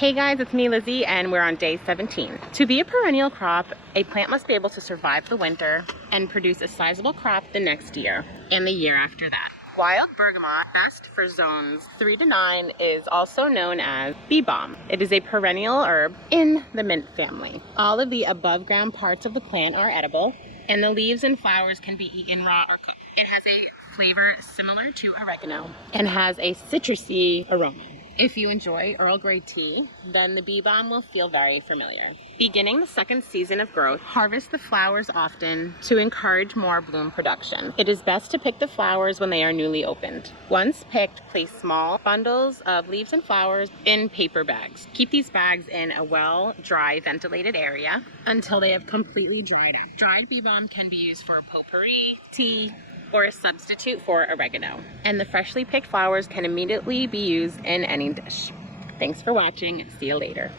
Hey guys, it's me Lizzie and we're on day 17. To be a perennial crop, a plant must be able to survive the winter and produce a sizable crop the next year and the year after that. Wild bergamot, best for zones 3 to 9, is also known as bee balm. It is a perennial herb in the mint family. All of the above ground parts of the plant are edible, and the leaves and flowers can be eaten raw or cooked. It has a flavor similar to oregano and has a citrusy aroma. If you enjoy Earl Grey tea, then the bee balm will feel very familiar. Beginning the second season of growth, harvest the flowers often to encourage more bloom production. It is best to pick the flowers when they are newly opened. Once picked, place small bundles of leaves and flowers in paper bags. Keep these bags in a well, dry, ventilated area until they have completely dried out. Dried bee balm can be used for potpourri, tea, or a substitute for oregano. And the freshly picked flowers can immediately be used in any dish. Thanks for watching. See you later.